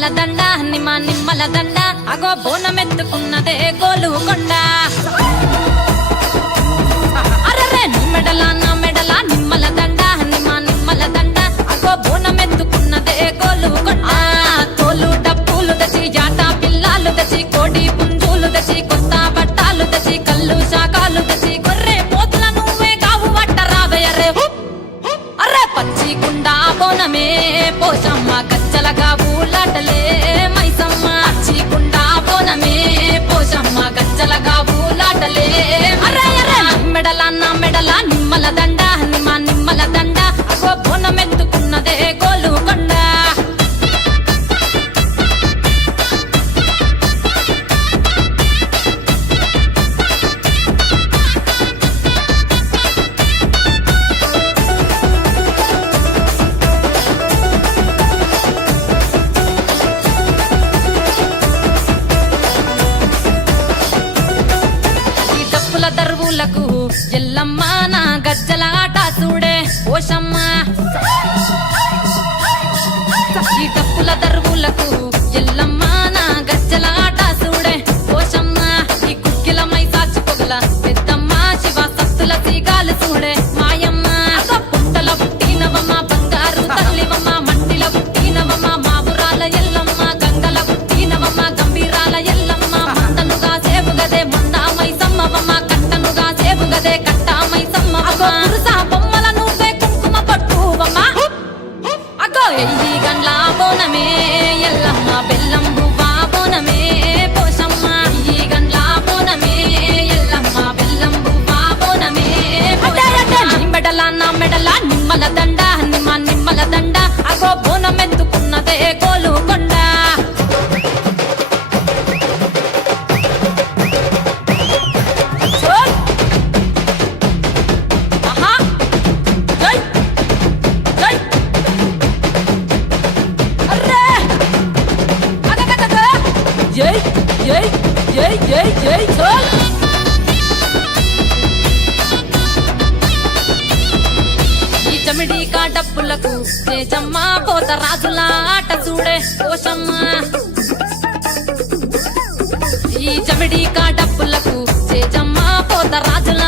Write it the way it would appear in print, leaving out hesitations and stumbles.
నిమ్మల దండ నిమ్మల దండ అగో బోనమెత్తుకున్నదే గోలుకొండ అరెరే మెడల నా మెడల నిమ్మల దండ నిమ్మల దండ అగో బోనమెత్తుకున్నదే గోలుకొండ తోలు డప్పులు తెచ్చి జాట పిల్లాలు తెచ్చి కోడి పుంజులు తెచ్చి కొత్త బట్టాలు తెచ్చి కళ్ళు శాకాలు తెచ్చి గొర్రె పోతుల నువ్వే కావు వట్ట రావయ్యరే అరే పచ్చి కుండా బోనమే పోషమ్మ గచ్చలగా ఊలాటలే మైసమ్మ పచ్చి కుండా బోనమే పోషమ్మ గచ్చలగా ఊలాటలే అరే అరే మెడల నా మెడల నిమ్మల దండ నిమ్మల దండ అగో బోనమెత్తుకున్నదే గోలుకొండ దర్వులకు ఎల్లమ్మ నా గజ్జల ఆట చూడే ఓషమ్మ ఈ డప్పుల దర్వులకు ఎల్లమ్మ నా గజ్జల ఆట చూడే ఓషమ్మ ఈ కుక్కిల మై సాచి పొగల పెద్దమ్మ శివ సత్తుల సీగాలు చూడే మాయమ్మ పుట్టల పుట్టినవమ్మ బంగారు తల్లివమ్మ మట్టిల పుట్టినవమ్మ మాబురాల ఎల్లమ్మ గంగల పుట్టినవమ్మ గంభీరాల ఎల్లమ్మ మందనుగా సేపుగదే మంద మైసమ్మవమ్మ కట్టనుగా సేపుగదే కట్ట మైసమ్మ అగో పురుసా బొమ్మల నువ్వే కుంకుమ పట్టువమ్మ అగో ఎల్లి గండ్ల బోనమే ఎల్లమ్మ బెల్లం బువ్వ బోనమే పోషమ్మ ఈ గండ్ల బోనమే ఎల్లమ్మ బెల్లం బువ్వ బోనమే మెడల నా మెడల నిమ్మల దండ నిమ్మల దండ అగో బోనమెత్తుకున్నదే గోలుకొండ జై జై జై జై జై చోల్ ఈ చమిడి కాటప్పులకు తేజమ్మ పోత రాజుల ఆట చూడే పోషమ్మ ఈ చమిడి కాటప్పులకు తేజమ్మ పోత రాజుల